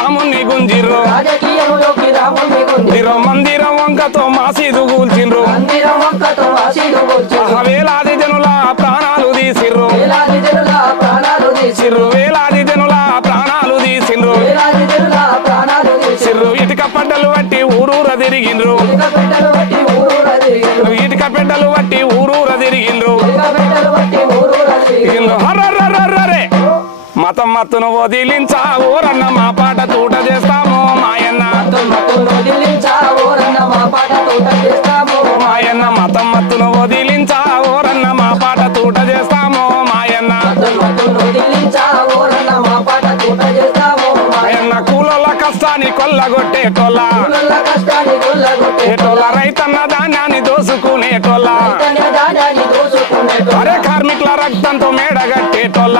రాముని గుంజిర్రు మందిరం వంకతో మసీదు కూల్చిండ్రు వేలాది జనుల ప్రాణాలు తీసిర్రు వేలాది జనుల ప్రాణాలు తీసిండ్రు ఇటుక పడ్డలు బట్టి ఊరూర తిరిగిండ్రు ఇటుక పెడ్డలు బట్టి ఊరూర తిరిగిండ్రు హర్రర్రర్రర్రే మతం మత్తును వదిలించా ఊరన్న మా పాట తూట చేస్తాము మాయన్న మాయన్న మతం మత్తును వదిలించా ఊరన్న మా పాట తూట చేస్తాము మాయన్న మాయన్న కూలోళ్ళ కష్టాన్ని కొల్లగొట్టేటోళ్ళ రైతన్న ధాన్యాన్ని దోసుకునేటోళ్ళ అరే కార్మికుల రక్తంతో మేడగట్టేటోళ్ళ